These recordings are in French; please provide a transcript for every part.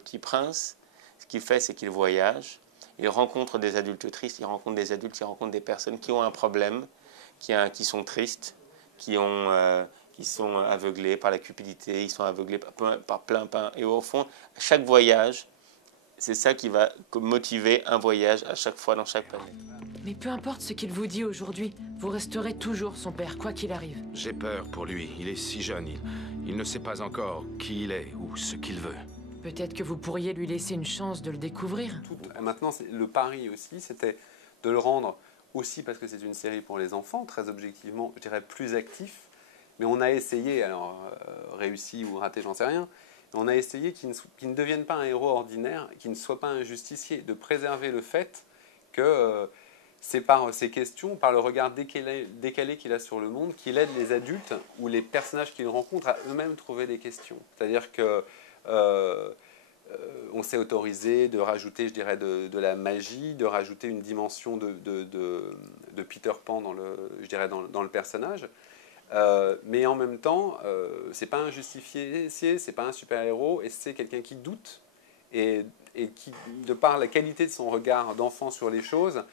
Petit Prince, ce qu'il fait, c'est qu'il voyage. Il rencontre des adultes tristes, il rencontre des adultes, il rencontre des personnes qui ont un problème, qui sont tristes, qui sont aveuglés par la cupidité, ils sont aveuglés par plein. Et au fond, à chaque voyage, c'est ça qui va motiver un voyage à chaque fois dans chaque planète. Mais peu importe ce qu'il vous dit aujourd'hui, vous resterez toujours son père, quoi qu'il arrive. J'ai peur pour lui. Il est si jeune. Il ne sait pas encore qui il est ou ce qu'il veut. Peut-être que vous pourriez lui laisser une chance de le découvrir. Maintenant, le pari aussi, c'était de le rendre aussi, parce que c'est une série pour les enfants, très objectivement, je dirais plus actif. Mais on a essayé, alors réussi ou raté, j'en sais rien, on a essayé qu'il ne devienne pas un héros ordinaire, qu'il ne soit pas un justicier, de préserver le fait que c'est par ses questions, par le regard décalé qu'il a sur le monde, qu'il aide les adultes ou les personnages qu'il rencontre à eux-mêmes trouver des questions. C'est-à-dire que on s'est autorisé de rajouter, je dirais, de la magie, de rajouter une dimension de Peter Pan dans le personnage. Mais en même temps, c'est pas un justicier, c'est pas un super-héros, et c'est quelqu'un qui doute, et qui, de par la qualité de son regard d'enfant sur les choses,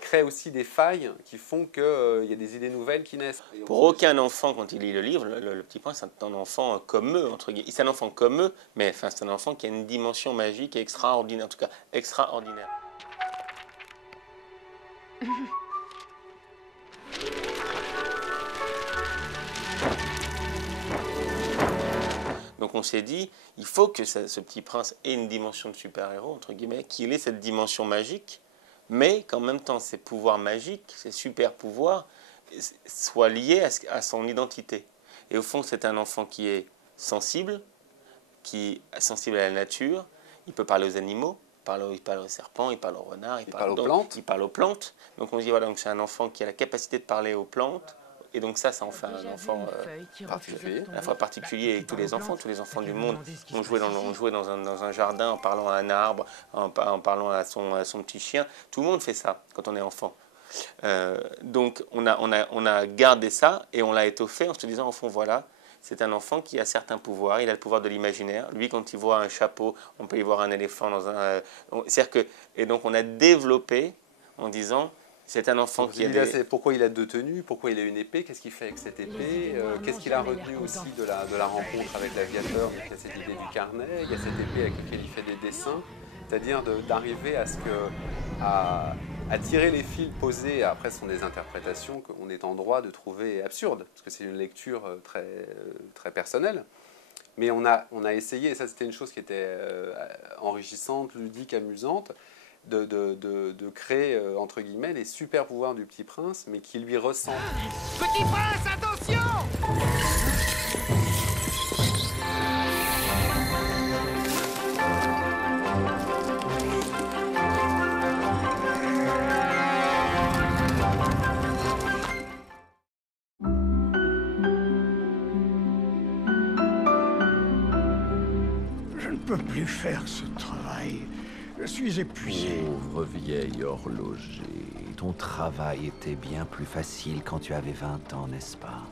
crée aussi des failles qui font qu'il y a des idées nouvelles qui naissent. Pour aucun enfant, quand il lit le livre, le Petit Prince c'est un enfant comme eux, entre guillemets. C'est un enfant comme eux, mais enfin, c'est un enfant qui a une dimension magique et extraordinaire, en tout cas extraordinaire. Donc on s'est dit, il faut que ce Petit Prince ait une dimension de super-héros, entre guillemets, qu'il ait cette dimension magique, mais qu'en même temps, ces pouvoirs magiques, ces super-pouvoirs, soient liés à son identité. Et au fond, c'est un enfant qui est sensible à la nature, il peut parler aux animaux, il parle aux serpents, il parle aux renards, il parle aux plantes. Donc on se dit, voilà, c'est un enfant qui a la capacité de parler aux plantes. Et donc ça en fait un enfant particulier. Et tous les enfants du monde ont joué dans un jardin en parlant à un arbre, en parlant à son petit chien. Tout le monde fait ça quand on est enfant. Donc on a gardé ça et on l'a étoffé en se disant, au fond, voilà, c'est un enfant qui a certains pouvoirs. Il a le pouvoir de l'imaginaire. Lui, quand il voit un chapeau, on peut y voir un éléphant dans un... Et donc on a développé en disant... C'est un enfant qui a pourquoi il a deux tenues, pourquoi il a une épée, qu'est-ce qu'il fait avec cette épée, qu'est-ce qu'il a retenu aussi de la rencontre avec l'aviateur. Il y a cette idée du carnet, il y a cette épée avec laquelle il fait des dessins, c'est-à-dire d'arriver à tirer les fils posés. Après, ce sont des interprétations qu'on est en droit de trouver absurdes, parce que c'est une lecture très personnelle. Mais on a essayé, et ça c'était une chose qui était enrichissante, ludique, amusante, de créer, entre guillemets, les super pouvoirs du Petit Prince, mais qui lui ressemblent. Petit Prince, attention! Je ne peux plus faire ce travail. Je suis épuisé. Pauvre vieil horloger, ton travail était bien plus facile quand tu avais 20 ans, n'est-ce pas?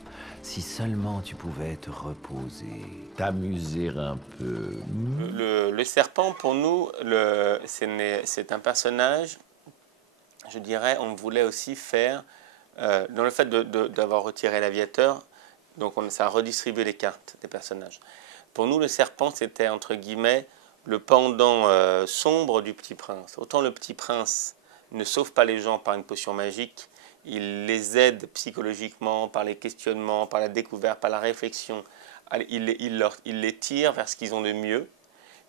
Si seulement tu pouvais te reposer, t'amuser un peu. Le serpent, pour nous, c'est un personnage, je dirais, on voulait aussi faire, dans le fait d'avoir retiré l'aviateur, donc ça a redistribué les cartes des personnages. Pour nous, le serpent, c'était, entre guillemets, le pendant sombre du Petit Prince. Autant le Petit Prince ne sauve pas les gens par une potion magique, il les aide psychologiquement, par les questionnements, par la découverte, par la réflexion. Il les tire vers ce qu'ils ont de mieux.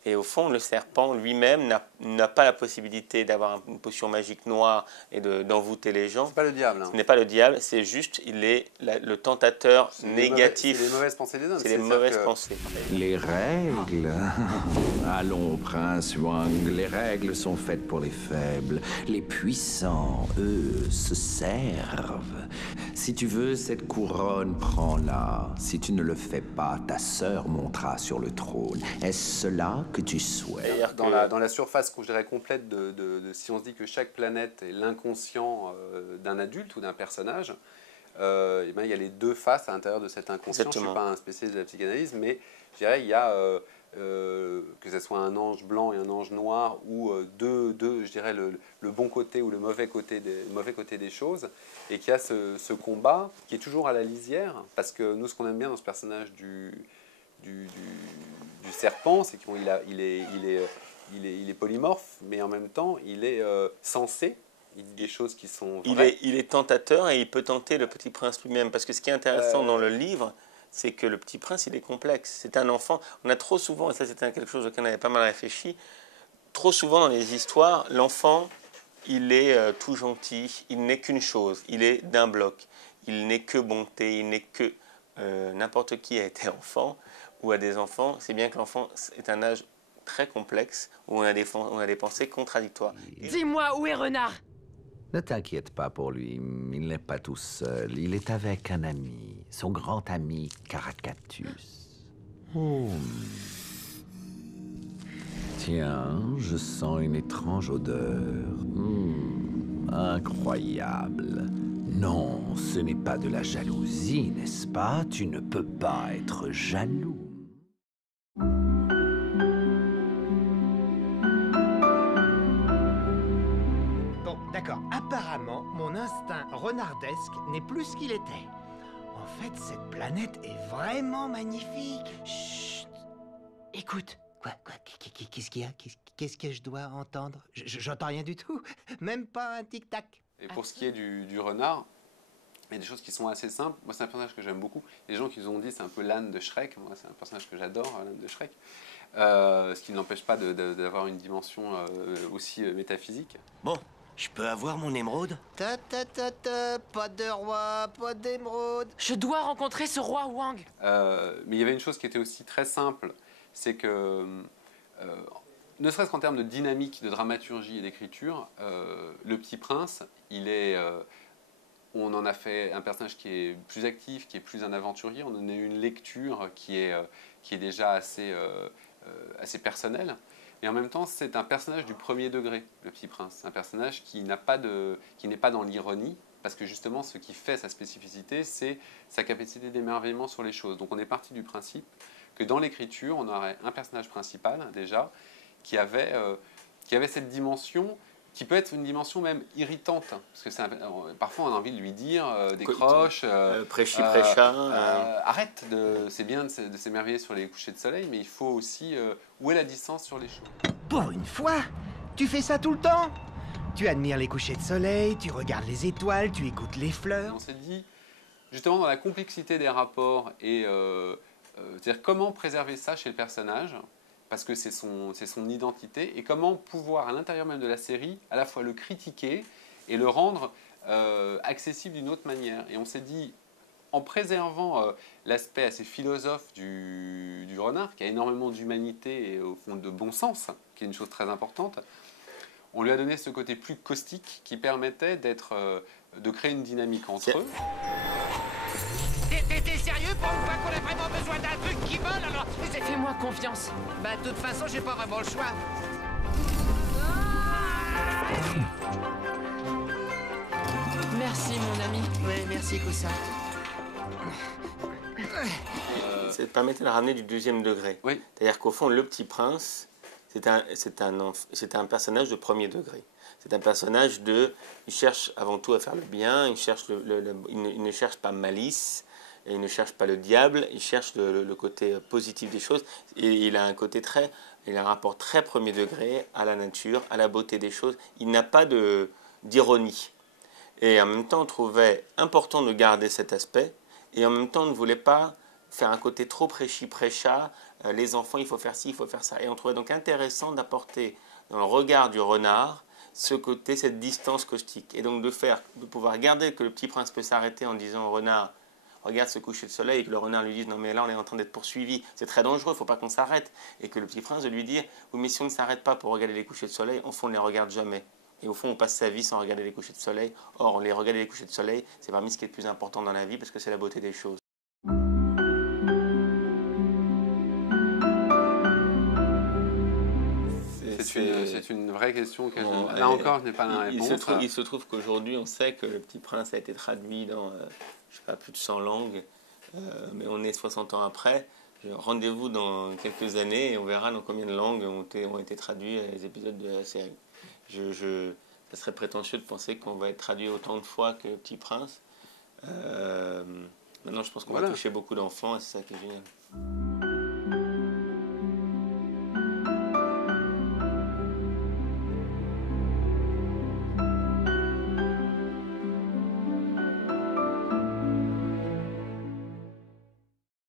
Et au fond, le serpent lui-même n'a pas la possibilité d'avoir une potion magique noire et d'envoûter les gens. C'est pas le diable. Ce n'est pas le diable, c'est juste, il est le tentateur négatif. C'est les mauvaises pensées des hommes. C'est les mauvaises pensées. Les règles. Allons, Prince Wang, les règles sont faites pour les faibles. Les puissants, eux, se servent. Si tu veux cette couronne, prends-la. Si tu ne le fais pas, ta sœur montera sur le trône. Est-ce cela que tu souhaites? Dans la surface, je dirais, complète si on se dit que chaque planète est l'inconscient d'un adulte ou d'un personnage, il y a les deux faces à l'intérieur de cet inconscient. Exactement. Je ne suis pas un spécialiste de la psychanalyse, mais je dirais il y a que ce soit un ange blanc et un ange noir, ou je dirais, le bon côté ou le mauvais côté des choses, et qu'il y a ce combat qui est toujours à la lisière, parce que nous, ce qu'on aime bien dans ce personnage du serpent, c'est qu'il est polymorphe, mais en même temps, il est sensé. Il dit des choses qui sont vraies. Il est tentateur et il peut tenter le Petit Prince lui-même. Parce que ce qui est intéressant dans le livre, c'est que le Petit Prince, il est complexe. C'est un enfant. On a trop souvent, et ça c'était quelque chose auquel on avait pas mal réfléchi, trop souvent dans les histoires, l'enfant, il est tout gentil, il n'est qu'une chose, il est d'un bloc. Il n'est que bonté, il n'est que... n'importe qui a été enfant ou a des enfants. C'est bien que l'enfant est un âge très complexe où on a des pensées contradictoires. Dis-moi, où est Renard? Ne t'inquiète pas pour lui, il n'est pas tout seul. Il est avec un ami, son grand ami Caracatus. Oh. Tiens, je sens une étrange odeur. Incroyable. Non, ce n'est pas de la jalousie, n'est-ce pas? Tu ne peux pas être jaloux. D'accord, apparemment, mon instinct renardesque n'est plus ce qu'il était. En fait, cette planète est vraiment magnifique. Chut. Écoute. Quoi? Qu'est-ce qu'il y a? Qu'est-ce que je dois entendre? J'entends rien du tout. Même pas un tic-tac. Et pour ce qui est du renard, il y a des choses qui sont assez simples. Moi, c'est un personnage que j'aime beaucoup. Les gens qui nous ont dit c'est un peu l'âne de Shrek. Moi, c'est un personnage que j'adore, l'âne de Shrek. Ce qui n'empêche pas d'avoir une dimension aussi métaphysique. Bon, je peux avoir mon émeraude? Pas de roi, pas d'émeraude. Je dois rencontrer ce roi Wang. Mais il y avait une chose qui était aussi très simple, c'est que, ne serait-ce qu'en termes de dynamique, de dramaturgie et d'écriture, le Petit Prince, on en a fait un personnage qui est plus actif, qui est plus un aventurier. On en a eu une lecture qui est déjà assez personnelle. Et en même temps, c'est un personnage du premier degré, le Petit Prince. Un personnage qui n'est pas dans l'ironie, parce que justement, ce qui fait sa spécificité, c'est sa capacité d'émerveillement sur les choses. Donc on est parti du principe que dans l'écriture, on aurait un personnage principal, déjà, qui avait cette dimension, qui peut être une dimension même irritante. Parce que parfois, on a envie de lui dire, décroche, prêcha. arrête, c'est bien de s'émerveiller sur les couchers de soleil, mais il faut aussi... où est la distance sur les choses? Pour une fois, tu fais ça tout le temps. Tu admires les couchers de soleil, tu regardes les étoiles, tu écoutes les fleurs. On s'est dit, justement, dans la complexité des rapports, et c'est-à-dire comment préserver ça chez le personnage, parce que c'est son identité, et comment pouvoir, à l'intérieur même de la série, à la fois le critiquer et le rendre accessible d'une autre manière. Et on s'est dit, en préservant l'aspect assez philosophe du renard, qui a énormément d'humanité et au fond de bon sens, qui est une chose très importante, on lui a donné ce côté plus caustique qui permettait de créer une dynamique entre eux. T'es sérieux pour une fois qu'on a vraiment besoin d'un truc qui vole alors? Fais-moi confiance. Bah de toute façon j'ai pas vraiment le choix. Merci, mon ami. Ouais, merci, Cousin. Ça permettait de ramener du deuxième degré. Oui. C'est-à-dire qu'au fond, le Petit Prince, c'est un personnage de premier degré. C'est un personnage il cherche avant tout à faire le bien, il ne cherche pas malice, et il ne cherche pas le diable, il cherche le côté positif des choses. Et il a un rapport très premier degré à la nature, à la beauté des choses. Il n'a pas d'ironie. Et en même temps, on trouvait important de garder cet aspect, et en même temps, on ne voulait pas faire un côté trop prêcha, les enfants, il faut faire ci, il faut faire ça. Et on trouvait donc intéressant d'apporter dans le regard du renard ce côté, cette distance caustique. Et donc de pouvoir garder que le Petit Prince peut s'arrêter en disant au renard, regarde ce coucher de soleil, et que le renard lui dise, non mais là on est en train d'être poursuivi, c'est très dangereux, il ne faut pas qu'on s'arrête. Et que le Petit Prince de lui dire, oui mais si on ne s'arrête pas pour regarder les couchers de soleil, au fond on ne les regarde jamais. Et au fond on passe sa vie sans regarder les couchers de soleil. Or on les regarder les couchers de soleil, c'est parmi ce qui est le plus important dans la vie parce que c'est la beauté des choses. C'est une vraie question que là encore je n'ai pas la réponse. Il se trouve qu'aujourd'hui on sait que le Petit Prince a été traduit dans je sais pas, plus de 100 langues, mais on est 60 ans après. Rendez-vous dans quelques années et on verra dans combien de langues ont été traduits les épisodes de la série. Ça serait prétentieux de penser qu'on va être traduit autant de fois que Petit Prince. Maintenant, je pense qu'on va toucher beaucoup d'enfants et c'est ça qui est génial.